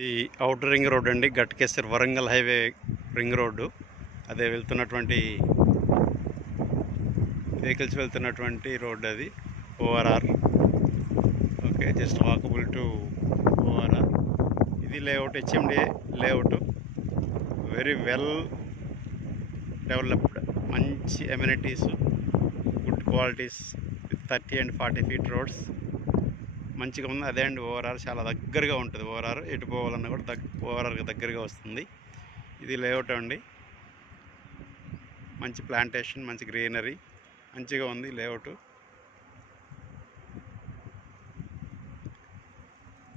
ఇది outer ring road అండి. Ghatkesar Warangal highway ring road. అదే వెళ్తున్నటువంటి వెహికల్స్ వెళ్తున్నటువంటి రోడ్ అది. ORR. Okay, just walkable to ORR. ఇది layout HMDA layout. Very well developed, మంచి amenities, good qualities with 30 and 40 feet roads. మంచిగా ఉంది. అదే అండి ఓఆర్ఆర్. చాలా దగ్గరగా ఉంటుంది ఓఆర్ఆర్. ఎటు పోవాలన్నా కూడా ఓఆర్ఆర్కి దగ్గరగా వస్తుంది. ఇది లేఅవుట్ అండి. మంచి ప్లాంటేషన్, మంచి గ్రీనరీ, మంచిగా ఉంది layout.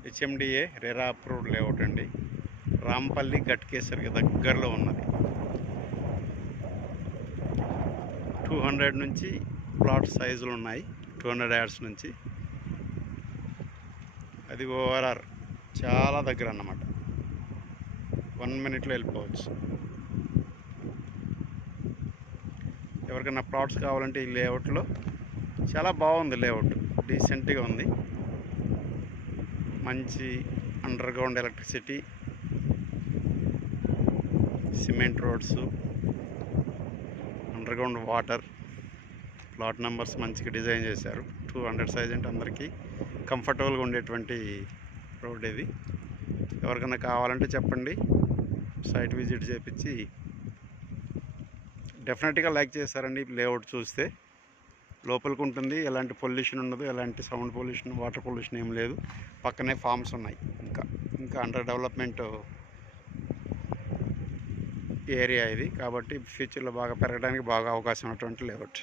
HMDA RERA approved layout అండి. రాంపల్లి గట్కేసర్కి దగ్గరలో ఉన్నది. 200 నుంచి ప్లాట్ సైజులు ఉన్నాయి, 200 yards నుంచి. అది ఓఆర్ఆర్ చాలా దగ్గర అన్నమాట. 1 minute వెళ్ళిపోవచ్చు. ఎవరికైనా ప్లాట్స్ కావాలంటే ఈ లేఅవుట్లో చాలా బాగుంది. లేఅవుట్ డీసెంట్గా ఉంది. మంచి under ground electricity, cement roads, under ground water, plot numbers మంచిగా డిజైన్ చేశారు. 200 size అంటే అందరికీ కంఫర్టబుల్గా ఉండేటువంటి రోడ్ ఇది. ఎవరికైనా కావాలంటే చెప్పండి, సైట్ విజిట్ చేయించి డెఫినెట్గా లైక్ చేస్తారండి. లేఅవుట్ చూస్తే లోపలికి ఉంటుంది, ఎలాంటి పొల్యూషన్ ఉండదు, ఎలాంటి సౌండ్ పొల్యూషన్, వాటర్ పొల్యూషన్ ఏం లేదు. పక్కనే ఫార్మ్స్ ఉన్నాయి. ఇంకా అండర్ డెవలప్మెంట్ ఏరియా ఇది, కాబట్టి ఫ్యూచర్లో బాగా పెరగడానికి బాగా అవకాశం ఉన్నటువంటి లేఅవుట్.